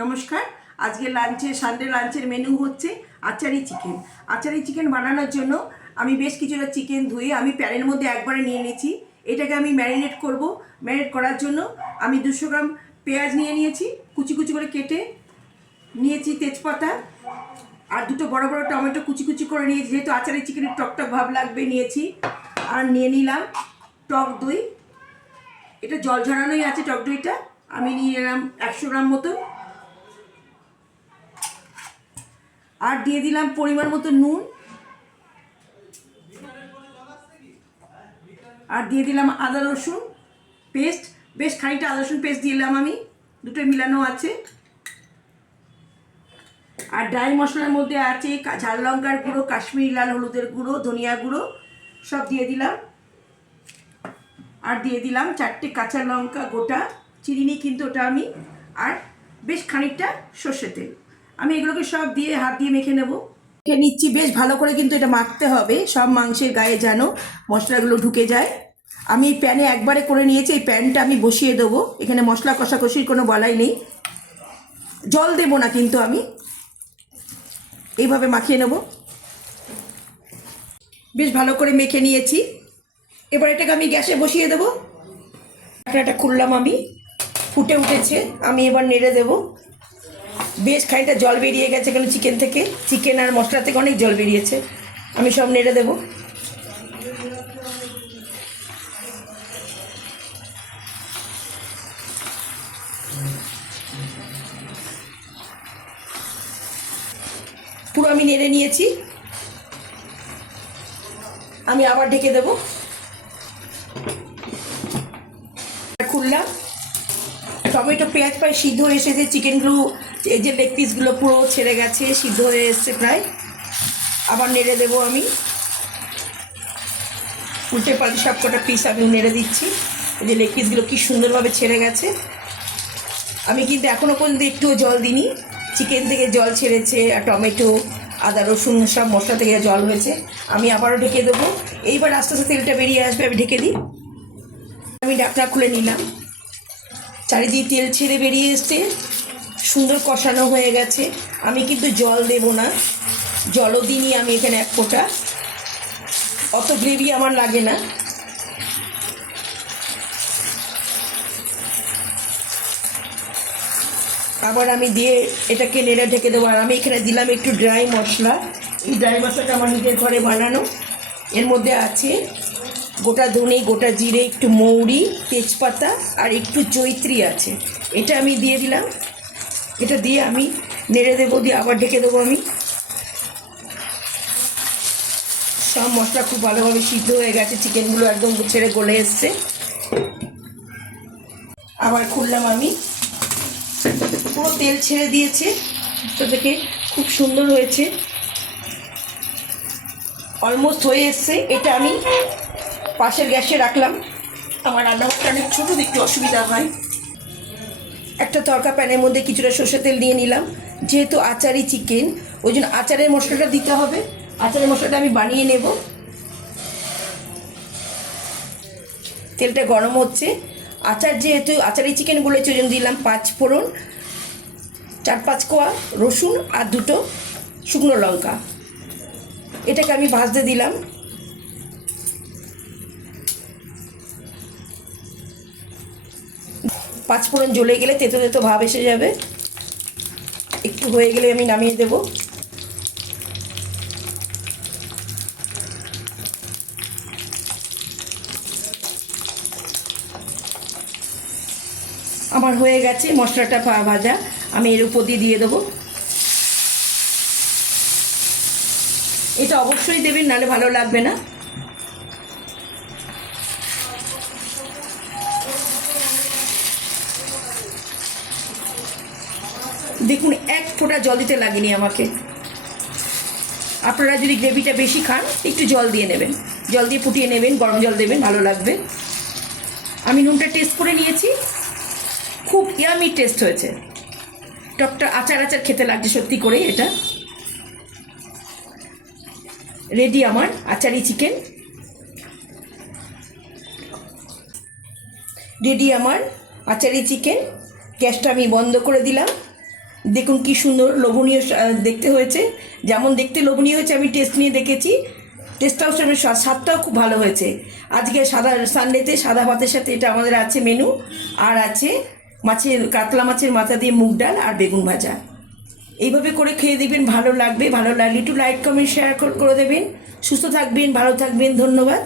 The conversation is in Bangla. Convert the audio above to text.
নমস্কার। আজকে সানডে লাঞ্চের মেনু হচ্ছে আচারি চিকেন। আচারি চিকেন বানানোর জন্য আমি বেশ কিছুটা চিকেন ধুয়ে আমি প্যানের মধ্যে একবারে নিয়ে নিয়েছি। এটাকে আমি ম্যারিনেট করব। ম্যারিনেট করার জন্য আমি 200 গ্রাম পেঁয়াজ নিয়ে নিয়েছি, কুচি কুচি করে কেটে নিয়েছি। তেজপাতা আর দুটো বড় বড় টমেটো কুচি কুচি করে নিয়েছি, যেহেতু আচারি চিকেনের টকটক ভাব লাগবে নিয়েছি। আর নিয়ে নিলাম টক দই। এটা জল ঝরানোই আছে টক দইটা। আমি নিয়ে নিলাম 100 গ্রাম মতো। আর দিয়ে দিলাম পরিমাণ মতো নুন। আর দিয়ে দিলাম আদা রসুন পেস্ট, বেশ খানিকটা আদা রসুন পেস্ট দিলাম আমি, দুটো মিলানো আছে। আর ড্রাই মশলার মধ্যে আছে ঝাল লঙ্কার গুঁড়ো, কাশ্মীরি লাল হলুদের গুঁড়ো, ধনিয়া গুঁড়ো সব দিয়ে দিলাম। আর দিয়ে দিলাম 4টে কাঁচা লঙ্কা গোটা, চিনি কিন্তু ওটা আমি। আর বেশ খানিকটা সর্ষে তেল। আমি এগুলোকে সব দিয়ে হাত দিয়ে মেখে নেব। মেখে নিচ্ছি বেশ ভালো করে, কিন্তু এটা মাখতে হবে সব মাংসের গায়ে যেন মশলাগুলো ঢুকে যায়। আমি প্যানে একবারে করে নিয়েছি, এই প্যানটা আমি বসিয়ে দেবো। এখানে মশলা কষাকষির কোনো বলাই নেই, জল দেব না কিন্তু আমি এইভাবে মাখিয়ে নেব। বেশ ভালো করে মেখে নিয়েছি। এবার এটাকে আমি গ্যাসে বসিয়ে দেবো। ঢাকনাটা খুললাম আমি, ফুটে উঠেছে। আমি এবার নেড়ে দেব। বেশ খানিকটা জল বেরিয়ে গেছে এখানে চিকেন থেকে, চিকেন আর মশলা থেকে অনেক জল বেরিয়েছে। আমি সব নেড়ে দেব। পুরো আমি নেড়ে নিয়েছি। আমি আবার ঢেকে দেব। খুললাম। টমেটো পেঁয়াজ প্রায় সিদ্ধ হয়ে এসেছে, চিকেনগুলো এই যে লেগ পিসগুলো পুরো ছেড়ে গেছে, সিদ্ধ হয়ে এসছে প্রায়। আবার নেড়ে দেবো আমি, উল্টে পাল্টে সব কটা পিস আমি নেড়ে দিচ্ছি। এই যে লেগ পিসগুলো কী সুন্দরভাবে ছেড়ে গেছে। আমি কিন্তু এখনও পর্যন্ত একটুও জল দিইনি, চিকেন থেকে জল ছেড়েছে আর টমেটো আদা রসুন সব মশলা থেকে জল হয়েছে। আমি আবারও ঢেকে দেবো। এইবার আস্তে আস্তে তেলটা বেরিয়ে আসবে, আমি ঢেকে দিই। আমি ঢাকনা খুলে নিলাম। চারিদিকে তেল ছেড়ে বেরিয়ে এসছে, সুন্দর কষানো হয়ে গেছে। আমি কিন্তু জল দেব না, জলও দিইনি আমি এখানে এক ফোঁটা, অত গ্রেভি আমার লাগে না। আবার আমি দিয়ে এটাকে নেড়ে ঢেকে দেবো। আর আমি এখানে দিলাম একটু ড্রাই মশলা। এই ড্রাই মশলাটা আমার নিজের ঘরে বানানো। এর মধ্যে আছে গোটা ধনে, গোটা জিরে, একটু মৌরি, তেজপাতা আর একটু জয়িত্রী আছে। এটা আমি দিয়ে দিলাম। এটা দিয়ে আমি নেড়ে দেবো, দিয়ে আবার ঢেকে দেবো আমি। সব মশলা খুব ভালোভাবে সিদ্ধ হয়ে গেছে, চিকেনগুলো একদম ছেড়ে গলে এসছে। আবার খুললাম আমি, পুরো তেল ছেড়ে দিয়েছে, তো থেকে খুব সুন্দর হয়েছে, অলমোস্ট হয়ে এসছে। এটা আমি পাশের গ্যাসে রাখলাম। আমার রান্নাঘরটা অনেক ছোটো, দেখতে অসুবিধা হয়। একটা তরকা প্যানের মধ্যে কিছুটা সর্ষে তেল দিয়ে নিলাম। যেহেতু আচারি চিকেন, ওই জন্য আচারের মশলাটা দিতে হবে। আচারের মশলাটা আমি বানিয়ে নেব। তেলটা গরম হচ্ছে। আচার যেহেতু আচারি চিকেন বলেছে, ওই জন্য দিলাম 5 ফোড়ন, 4-5 কোয়া রসুন আর 2টো শুকনো লঙ্কা। এটাকে আমি ভাজতে দিলাম। পাঁচ ফোড়ন জ্বলে গেলে তেতো তেতো ভাব এসে যাবে, একটু হয়ে গেলে আমি নামিয়ে দেব। আমার হয়ে গেছে মশলাটা ভাজা, আমি এর উপর দিয়ে দেবো। এটা অবশ্যই দেবেন, নাহলে ভালো লাগবে না। দেখুন, এক ফোঁটা জল দিতে লাগেনি আমাকে। আপনারা যদি গ্রেভিটা বেশি খান একটু জল দিয়ে নেবেন, জল দিয়ে ফুটিয়ে নেবেন, গরম জল দেবেন, ভালো লাগবে। আমি নুনটা টেস্ট করে নিয়েছি, খুব ইয়ামি টেস্ট হয়েছে। টকটা আচার আচার খেতে লাগছে সত্যি করে। এটা রেডি আমার আচারি চিকেন, রেডি আমার আচারি চিকেন। গ্যাসটা আমি বন্ধ করে দিলাম। দেখুন কি সুন্দর লোভনীয় দেখতে হয়েছে। যেমন দেখতে লোভনীয় হয়েছে, আমি টেস্ট নিয়ে দেখেছি, টেস্টটাও স্বাদটাও খুব ভালো হয়েছে। আজকে সানডেতে সাদা ভাতের সাথে এটা আমাদের আছে মেনু। আর আছে কাতলা মাছের মাথা দিয়ে মুগ ডাল আর বেগুন ভাজা। এইভাবে করে খেয়ে দেবেন, ভালো লাগবে। ভালো লাগলে একটু লাইক কমেন্ট শেয়ার করে দেবেন। সুস্থ থাকবেন, ভালো থাকবেন, ধন্যবাদ।